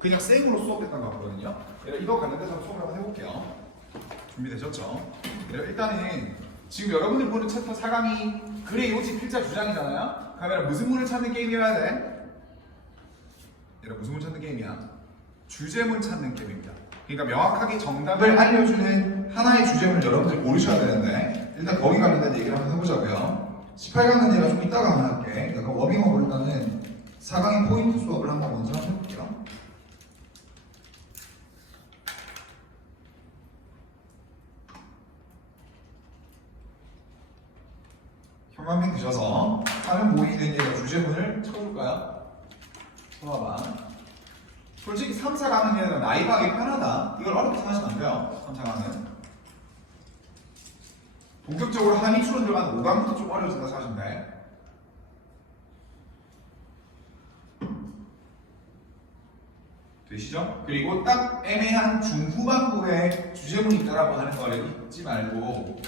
그냥 생으로 수업했던 거 같거든요. 예, 이거 관련돼서 한번 수업을 한번 해볼게요. 준비되셨죠? 예, 일단은 지금 여러분들 보는 챕터 4강이 글의 요지 필자 주장이잖아요. 카메라 무슨 문을 찾는 게임이어야 돼? 얘들아 무슨 문 찾는 게임이야? 주제문 찾는 게임입니다. 그러니까 명확하게 정답을 알려주는 하나의 주제문을 여러분들이 고르셔야 되는데 일단 거기 관련된 얘기를 한번 해보자고요. 18강 문제가 좀 이따가 한번 할게. 약간 워밍업을 일단은 4강의 포인트 수업을 한번 먼저 해볼게요. 형광펜 드셔서 화면 보이는 얘가 주제문을 쳐볼까요? 쳐봐봐. 솔직히 3, 4강은 얘는 나이가하기 편하다. 이걸 어렵게 생각하시면 안 돼요. 3, 4강은. 본격적으로 한이 추론 들어가는 5강부터 좀 어려워진다 생각하시면 돼. 되시죠? 그리고 딱 애매한 중후반부에 주제문이 있다라고 하는 거를 잊지 말고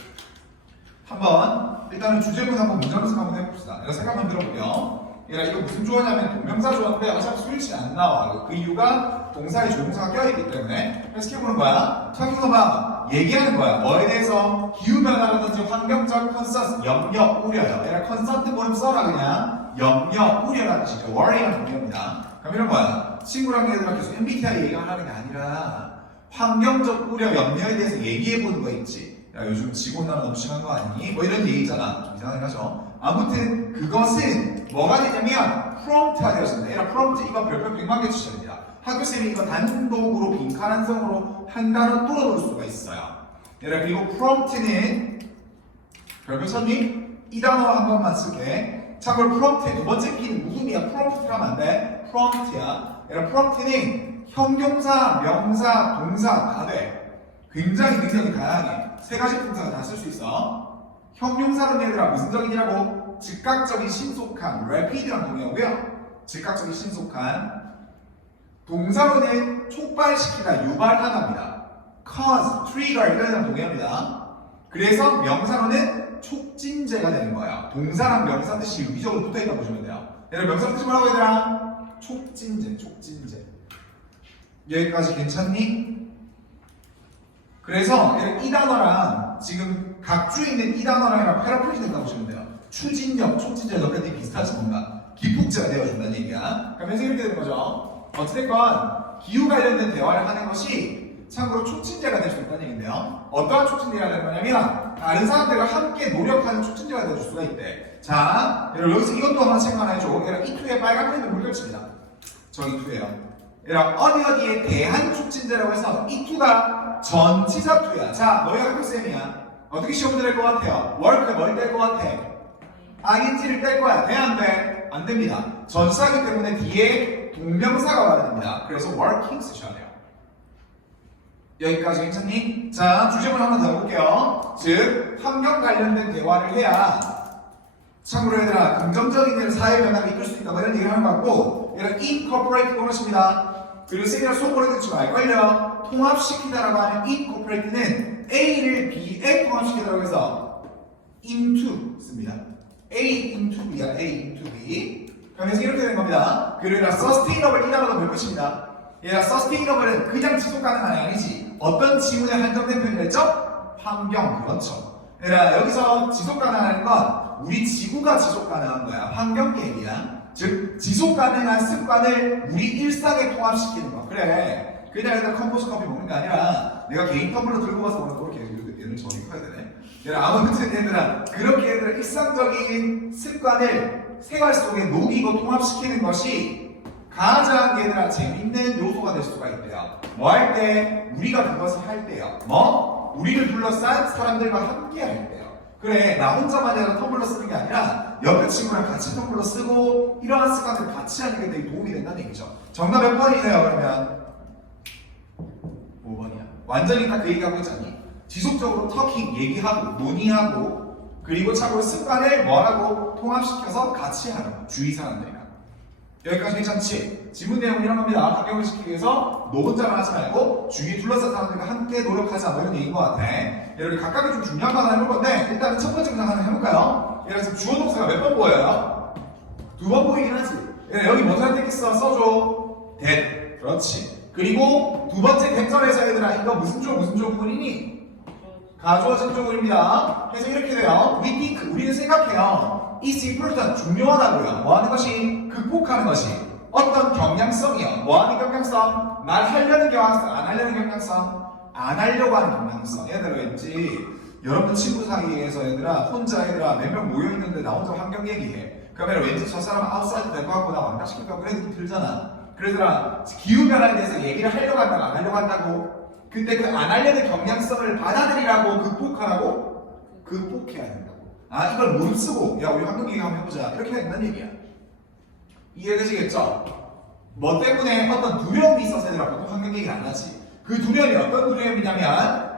한번 일단은 주제문 한번 문제 분석 한번 해봅시다. 내가 생각 한번 들어볼게요. 얘가 이거 무슨 조화냐면 동명사 조화인데 어차피 수일치 안 나와. 그 이유가 동사에 조동사가 껴있기 때문에 그래서 해보는 거야. 착용어봐 얘기하는 거야. 뭐에 대해서 기후 변화라든지 환경적 컨서스 염려 우려요. 얘가 컨서트 보름 써라 그냥 염려 우려라는 뜻이죠. worry라는 동의어입니다. 그럼 이런 거야. 친구랑 얘들랑 계속 MBTI 얘기하는 게 아니라 환경적 우려 염려에 대해서 얘기해 보는 거 있지. 야 요즘 지구온난화 너무 심한 거 아니니? 뭐 이런 얘기 있잖아. 좀 이상하긴 하죠. 아무튼 그것은 뭐가 되냐면 프롬프트가 되었습니다. 얘라 프롬프트 이거 별표 100만 개 됩니다. 학교쌤이 이거 단독으로 빈칸 한 성으로 한 단어 뚫어놓을 수가 있어요. 얘라 그리고 프롬프트는 별표 쳤니? 이 단어 한 번만 쓸게. 참고로 프롬프트의 두 번째 키는 무음이야. 프롬프트가 하면 안 돼. 프롬프트야. 얘라 프롬프트는 형용사, 명사, 동사 다 돼. 굉장히 능력이 다양해. 세 가지 동사가 다 쓸 수 있어. 형용사는 얘들아 무슨 적이라고? 즉각적인 신속한, rapid란 동의어고요. 즉각적인 신속한. 동사로는 촉발시키다, 유발하다입니다. cause, trigger 이런 동의어입니다. 그래서 명사로는 촉진제가 되는 거예요. 동사랑 명사 뜻이 위적으로 붙어 있다고 보시면 돼요. 얘들 명사 뜻이 뭐라고 얘들아? 촉진제, 촉진제. 여기까지 괜찮니? 그래서 이 단어랑 지금 각주에 있는 이 단어랑 패러프리즈 된다고 보시면 돼요. 추진력, 촉진력 몇가지 비슷하지 뭔가 기폭제가 되어준다는 얘기야. 그럼 해석이 이렇게 되는 거죠. 어찌됐건 기후 관련된 대화를 하는 것이 참고로 촉진제가 될 수 있다는 얘기인데요. 어떠한 촉진제가 되는 거냐면 다른 사람들과 함께 노력하는 촉진제가 될 수가 있대. 자, 여러분 여기서 이것도 하나 생각해줘. 이 투에 빨간 펜을 물결칩니다. 저기 투예요. 여러분 어디 어디에 대한 촉진제라고 해서 이 투가 전치사 투야. 자, 너희가 학교 쌤이야. 어떻게 시험 들을 것 같아요? 월크 뭘뗄것 같아? ing를 뗄 거야. 돼? 안 돼? 안 됩니다. 전치사기 때문에 뒤에 동명사가 와야 됩니다. 그래서 working 쓰셔야 돼요. 여기까지 괜찮니? 자, 주제문 한번 더 해볼게요. 즉, 환경 관련된 대화를 해야 참고로 얘들아, 긍정적인 일 사회 변화를 이끌 수 있다. 뭐 이런 얘기를 하는 것 같고, 얘는 incorporate 보너십니다. 그리고 쌤이랑 수업 보낼 때좀 알걸요? 통합시키다라고 하는 incorporate는 A를 B에 통합시키다라고 해서 into 씁니다. A into B야, A into B. 그러면서 이렇게 되는 겁니다. 그리고 sustainable 이 단어도 몇 것입니다. 얘가 sustainable은 그냥 지속 가능한 게 아니지. 어떤 지문에 한정된 표현이랬죠? 환경, 그렇죠. 얘들아, 여기서 지속 가능한 건 우리 지구가 지속 가능한 거야. 환경 계획이야. 즉, 지속 가능한 습관을 우리 일상에 통합시키는 거. 그래. 그냥 일단 컴포스 커피 먹는 게 아니라 내가 개인 텀블러 들고 가서 그런 그렇게 얘는 저기 커야 되네. 아무튼 얘들아, 그렇게 얘들아 일상적인 습관을 생활 속에 녹이고 통합시키는 것이 가장 얘들아 재밌는 요소가 될 수가 있대요. 뭐 할 때? 우리가 그것을 할 때요. 뭐? 우리를 둘러싼 사람들과 함께 할 때요. 그래, 나 혼자만 해서 텀블러 쓰는 게 아니라 옆에 친구랑 같이 텀블러 쓰고 이러한 습관을 같이 하는 게 되게 도움이 된다는 얘기죠. 정답 몇 번이세요, 그러면? 5번이야. 완전히 다 그 얘기하고 있잖니. 지속적으로 터킹, 얘기하고, 논의하고, 그리고 참고로 습관을 뭐라고 통합시켜서 같이 하는 거. 주위 사람들이랑. 여기까지 괜찮지? 지문 내용은 이런 겁니다. 합격을 시키기 위해서 너 혼자만 하지 말고 주위 둘러싼 사람들과 함께 노력하자 뭐 이런 얘기인 것 같아. 여러분 각각이 좀 중요한 거 하나 해볼 건데 일단은 첫 번째 문장 하나 해볼까요? 얘가 지금 주어 동사가 몇 번 보여요? 두 번 보이긴 하지. 얘 여기 뭐 선택했어? 써줘. that. 그렇지. 그리고 두 번째 객절에서 얘들아 이거 무슨 조 무슨 조문이니? 가주어진 조문입니다. 그래서 이렇게 돼요. We think 우리는 생각해요. It's important 중요하다고요. 뭐 하는 것이 하는 것이 어떤 경향성이요. 뭐 하는 경향성? 말 하려는 경향성, 안 하려는 경향성, 안 하려고 하는 경향성. 얘들아 왠지 여러분 친구 사이에서 얘들아 혼자 얘들아 몇 명 모여 있는데 나 혼자 환경 얘기해. 그러면 왠지 저 사람 아웃사이드 될 것 같고 나 같고 그런 느낌 들잖아. 그러더라 기후 변화에 대해서 얘기를 하려고 한다고 안 하려고 한다고. 근데 그 안 하려는 경향성을 받아들이라고 극복하라고 극복해야 된다고. 아 이걸 무릅쓰고 야 우리 환경 얘기 한번 해보자 이렇게 된다는 얘기야. 이해되시겠죠? 뭐 때문에 어떤 두려움이 있어서 얘들아 보통 환경 얘기를 안 하지. 그 두려움이 어떤 두려움이냐면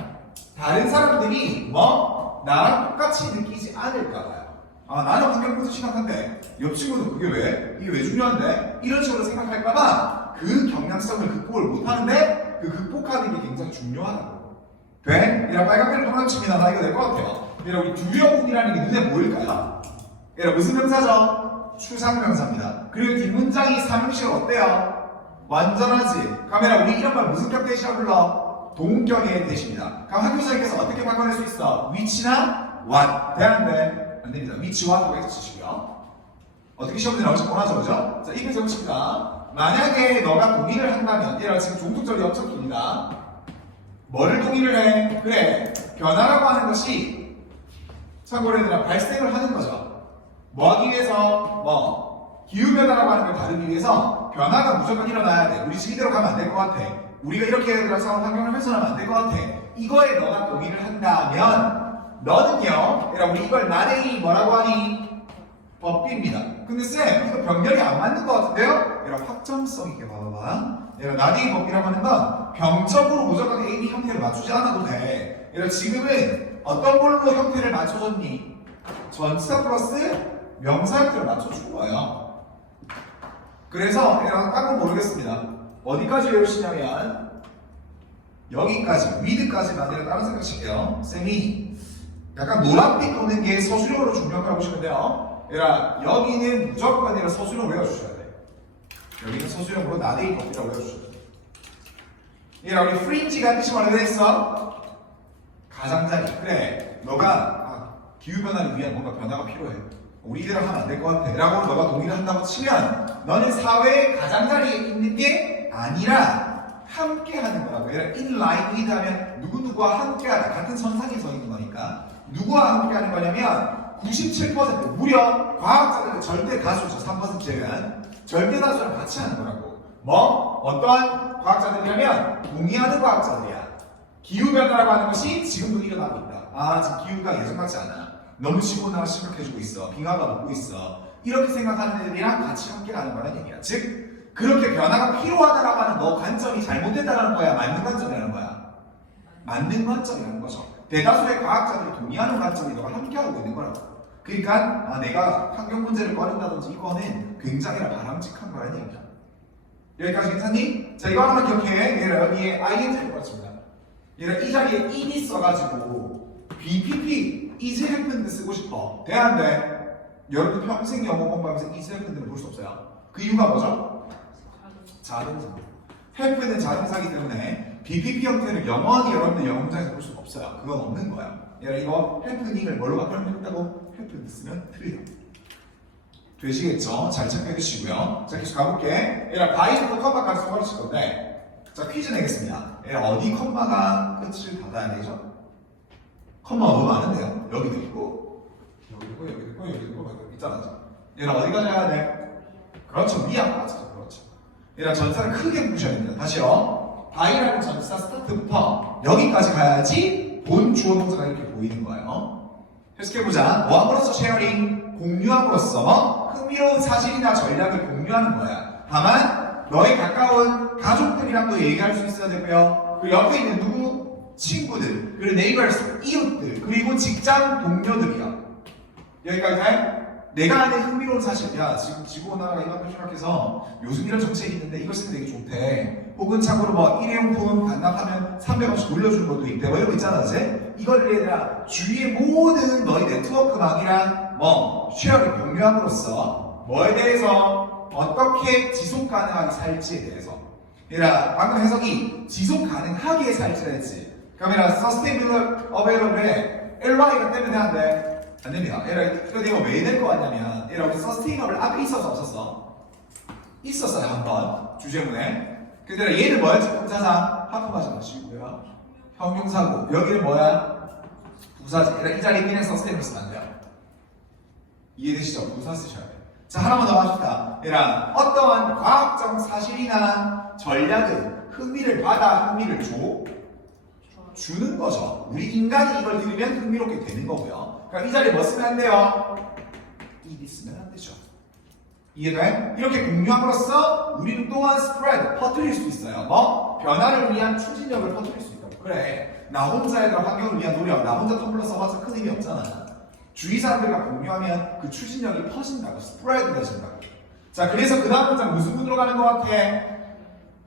다른 사람들이 뭐 나랑 똑같이 느끼지 않을까 봐요. 아 나는 환경 보수 심각한데 옆 친구는 그게 왜? 이게 왜 중요한데? 이런 식으로 생각할까봐 그 경향성을 극복을 못하는데 그 극복하는 게 굉장히 중요하다고. 돼? 이런 빨간색을 동남칩니다. 나 이거 될 것 같아요. 여러분 두려움이라는 게 눈에 보일까요? 여러분 무슨 명사죠? 추상명사입니다. 그리고 뒷문장이 삼행시가 어때요? 완전하지. 카메라 우리 이런 말 무슨 격 대시라 불러? 동격의 대시입니다. 그럼 학교장님께서 어떻게 바꿔낼 수 있어? 위치나 what 대안돼 안 됩니다. 위치와 하고 해주시고요. 어떻게 시험에 나올지 뻔하죠, 그죠? 자, 이글 정치입니다. 만약에 너가 동의를 한다면, 얘라 지금 종속절이 엄청 깁니다. 뭐를 동의를 해? 그래, 변화라고 하는 것이 참고로 얘들아 발생을 하는 거죠. 뭐 하기 위해서? 뭐 기후변화라고 하는 걸 다루기 위해서 변화가 무조건 일어나야 돼. 우리 시기대로 가면 안 될 것 같아. 우리가 이렇게 들어서 환경을 훼손하면 안 될 것 같아. 이거에 너가 동의를 한다면 너는요, 우리 이걸 나대이 뭐라고 하니? 법비입니다. 근데 쌤, 이거 병렬이 안 맞는 것 같은데요? 이런 확정성 있게 봐봐봐. 이런 나대이 법이라고 하는 건 병적으로 무조건 A, B 형태를 맞추지 않아도 돼. 이런 지금은 어떤 걸로 형태를 맞춰줬니? 전치사 플러스 명사 형태를 맞춰준 거예요. 그래서 이런 딴건 모르겠습니다. 어디까지 외우시냐면 여기까지, 위드까지만 내가 다른 생각 칠게요. 쌤이 약간 노란빛 도는 게 서술형으로 보시면 돼요. 얘라 여기는 무조건 얘라 서술형 외워주셔야 돼. 여기는 서술형으로 나대이 법이라고 외워주셔야 돼. 얘라 우리 프린지가 뜻이 뭐라 그랬어? 가장자리. 그래. 너가 아, 기후 변화를 위한 뭔가 변화가 필요해. 우리대로 하면 안 될 것 같아. 라고 너가 동의를 한다고 치면 너는 사회의 가장자리에 있는 게 아니라 함께 하는 거라고. 얘를 in line with 하면 누구누구와 함께 하다. 같은 선상에 서 있는 거니까. 누구와 함께 하는 거냐면 97% 무려 과학자들의 절대 다수죠. 3% 제외한. 절대 다수랑 같이 하는 거라고. 뭐? 어떠한 과학자들이냐면 동의하는 과학자들이야. 기후변화라고 하는 것이 지금도 일어나고 있다. 아, 지금 기후가 예전 같지 않아. 지구온난화가 심각해지고 있어. 빙하가 녹고 있어. 이렇게 생각하는 애들이랑 같이 함께 가는 거라는 얘기야. 즉, 그렇게 변화가 필요하다라고 하는 너 관점이 잘못됐다는 거야? 맞는 관점이라는 거야? 맞는 관점이라는 거죠. 대다수의 과학자들이 동의하는 관점이 너가 함께하고 있는 거라고. 그러니까 아, 내가 환경 문제를 꺼낸다든지 이거는 굉장히 바람직한 거라는 얘기야. 여기까지 괜찮니? 자, 이거 하나만 기억해. 얘를 여기에 ing를 걸칩니다. 얘를 이 자리에 ed 써가지고 BPP, is happened 쓰고 싶어. 돼? 여러분 평생 영어 공부하면서 is happened를 볼 수 없어요. 그 이유가 뭐죠? 자동사. happen은 자동사이기 때문에 BPP 형태를 영원히 여러분들 영어 문장에서 볼 수가 없어요. 그건 없는 거예요. 얘를 이거 happening을 뭘로 바꿔낸다고? happened 쓰면 틀려. 되시겠죠? 잘 체크해 주시고요. 자, 계속 가볼게. 얘랑 바이부터 컴마까지 써버리실 건데, 자, 퀴즈 내겠습니다. 얘랑 어디 컴마가 끝을 닫아야 되죠? 컴마가 너무 많은데요? 여기도 있고, 여기도 여기도 있고, 여기도 있고, 여기도 있잖아. 얘랑 어디까지 해야 돼? 그렇죠. 위안 맞죠. 그렇죠. 얘랑 전사를 크게 부셔야 됩니다. 다시요. 바이라는 전사 스타트부터 여기까지 가야지 본 주어 동사가 이렇게 보이는 거예요. 해석해보자. 뭐함으로써 쉐어링? 공유함으로써 뭐? 흥미로운 사실이나 전략을 공유하는 거야. 다만 너의 가까운 가족들이랑도 얘기할 수 있어야 되고요. 그 옆에 있는 누구? 친구들, 그리고 네이버스, 이웃들, 그리고 직장 동료들이요. 여기까지 돼? 내가 아는 흥미로운 사실, 야 지금 지구 온난화가 이만큼 심각해서 요즘 이런 정책이 있는데 이걸 쓰면 되게 좋대. 혹은 참고로 뭐 일회용품 반납하면 300원씩 돌려주는 것도 있대. 뭐 이런 거 있잖아, 이제. 이걸 얘들아 주위의 모든 너희 네트워크망이랑 뭐 쉐어를 공유함으로써 뭐에 대해서 어떻게 지속 가능하게 살지에 대해서 얘라 방금 해석이 지속 가능하게 살지라 했지. 얘라 sustainable available에 ly가 떼면 되는데 안 됩니다. 얘라 이거 내가 왜낼거 같냐면 얘라 우리 sustainable 앞에 있어서 없었어. 있었어요 한번 주제문에. 근데 얘는 뭐였지? 분사상 하품하지 마시고요. 형용사고 여기는 뭐야? 부사지. 얘라 이 자리에 있는 sustainable 쓰면 안 돼요. 이해되시죠? 부사 쓰셔야 돼요. 자, 하나만 더 봐줍시다. 얘랑 어떠한 과학적 사실이나 전략은 흥미를 받아 흥미를 줘? 주는 거죠. 우리 인간이 이걸 들으면 흥미롭게 되는 거고요. 그럼 이 자리에 뭐 쓰면 안 돼요? 입이 쓰면 안 되죠. 이해돼? 이렇게 공유함으로써 우리는 또한 스프레드, 퍼뜨릴 수 있어요. 뭐? 변화를 위한 추진력을 퍼뜨릴 수 있다고. 그래. 나 혼자의 그런 환경을 위한 노력, 나 혼자 텀블러 써봐서 큰 의미 없잖아. 주위 사람들과 공유하면 그 추진력이 퍼진다고. 스프레드 되진다고. 자, 그래서 그 다음 문장 무슨 문으로 가는 것 같아?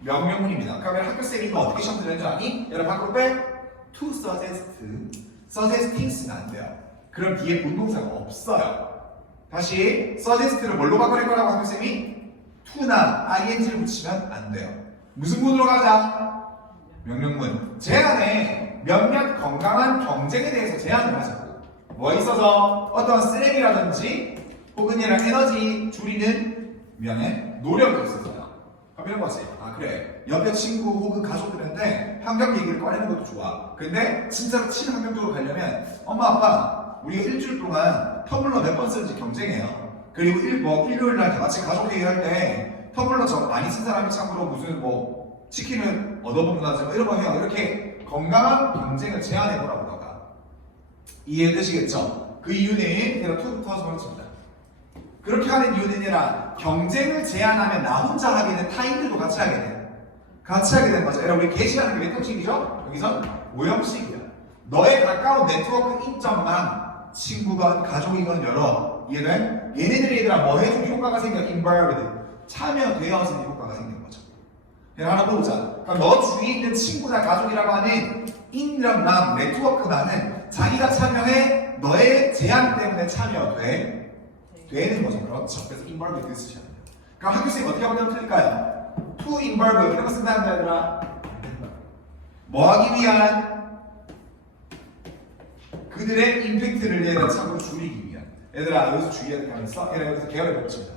명령문입니다. 그러면 학교 쌤이 이거 어떻게 시험 들는 줄 아니? 여러분 밖으로 빼. To suggest. suggesting 쓰면 안 돼요. 그럼 뒤에 본동사가 없어요. 다시 suggest를 뭘로 바꿔낼 거라고 학교쌤이 to나 ing를 붙이면 안 돼요. 무슨 문으로 가자? 명령문. 제안에 몇몇 건강한 경쟁에 대해서 제안을 하자고. 뭐 있어서 어떤 쓰레기라든지 혹은 이런 에너지 줄이는 면에 노력이 있어서요. 그럼 이런 거지. 아 그래. 옆에 친구 혹은 가족들한테 환경 얘기를 꺼내는 것도 좋아. 근데 진짜로 친환경적으로 가려면 엄마 아빠 우리가 일주일 동안 텀블러 몇 번 쓰는지 경쟁해요. 그리고 일, 뭐 일요일 날 다 같이 가족 얘기할 때 텀블러 저 많이 쓴 사람이 참고로 무슨 뭐 치킨을 얻어먹는다든지 뭐 이런 거 해요. 이렇게 건강한 경쟁을 제안해 보라고 너가. 이해되시겠죠? 그 이유는 내가 투부터 설명했습니다. 그렇게 하는 이유는 아니라 경쟁을 제한하면 나 혼자 된 타인들도 같이 하게 돼. 같이 하게 되는 거죠. 여러분 우리 게시하는 게 몇 형식이죠? 여기서 5형식이야. 너의 가까운 네트워크 인점만 친구건 가족이건 여러 이해돼? 얘네들이 얘들아 뭐 해주면 효과가 생겨? involved 참여되어서 효과가 생기는 거죠. 얘 하나 보자. 그럼 너 주위에 있는 친구나 가족이라고 하는 인연망 네트워크만은 자기가 참여해 너의 제안 때문에 참여돼 되는 거죠. 그렇죠. 그래서 쓰셔야 돼요. 그럼 학교생이 어떻게 하면 틀릴까요? To involve 이런 거 쓴다는 얘들아 뭐 하기 위한 그들의 임팩트를 얘들아 참고로 줄이기 위한. 얘들아 여기서 주의해야 될게 있어? 얘들아 여기서 계열을 겹칩니다.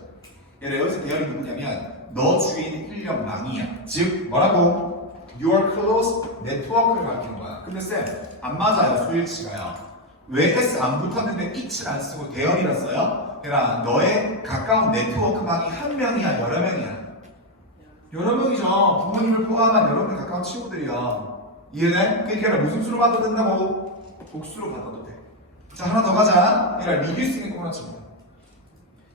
얘들아 여기서 계열이 누구냐면 너 주위에 있는 인력망이야. 즉 뭐라고? your close network를 가리키는 거야. 근데 쌤 안 맞아요. 수일치가요. 왜 S 안 붙었는데 it를 안 쓰고 대열이라 써요? 얘들아 너의 가까운 네트워크망이 한 명이야 여러 명이야 여러 명이죠. 부모님을 포함한 여러분들 가까운 친구들이야. 이해돼? 그러니까 무슨 수로 받아도 된다고? 복수로 받아도 돼. 자, 하나 더 가자. 얘라 리뷰 쓰는 거나 칩니다.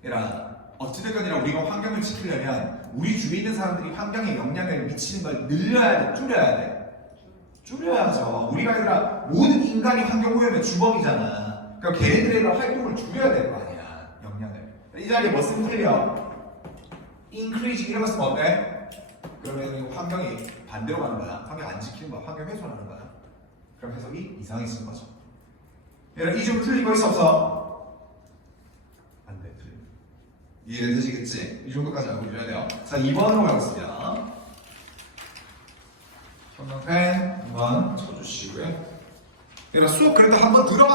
얘라 어찌됐건 이라 우리가 환경을 지키려면 우리 주위에 있는 사람들이 환경에 영향을 미치는 걸 늘려야 돼, 줄여야 돼. 줄여야죠. 우리가 얘들아 모든 인간이 환경 오염의 주범이잖아. 그러니까 걔네들의 활동을 줄여야 될 거 아니야. 영향을. 이 자리에 뭐 쓰면 틀려? increase 이런 거 쓰면 어때? 그러면 환경이 반대로 가는 거야. 환경 안 지키는 거야. 환경 훼손하는 거야. 그럼 해석이 이상해지는 거죠. 얘들아 틀린 거 있어 없어? 안 돼. 틀린. 이해되시겠지? 이 정도까지 알고 계셔야 돼요. 자 2번으로 가겠습니다. 형광펜 한번 쳐주시고요. 얘들아 수업 그래도 한번 들어가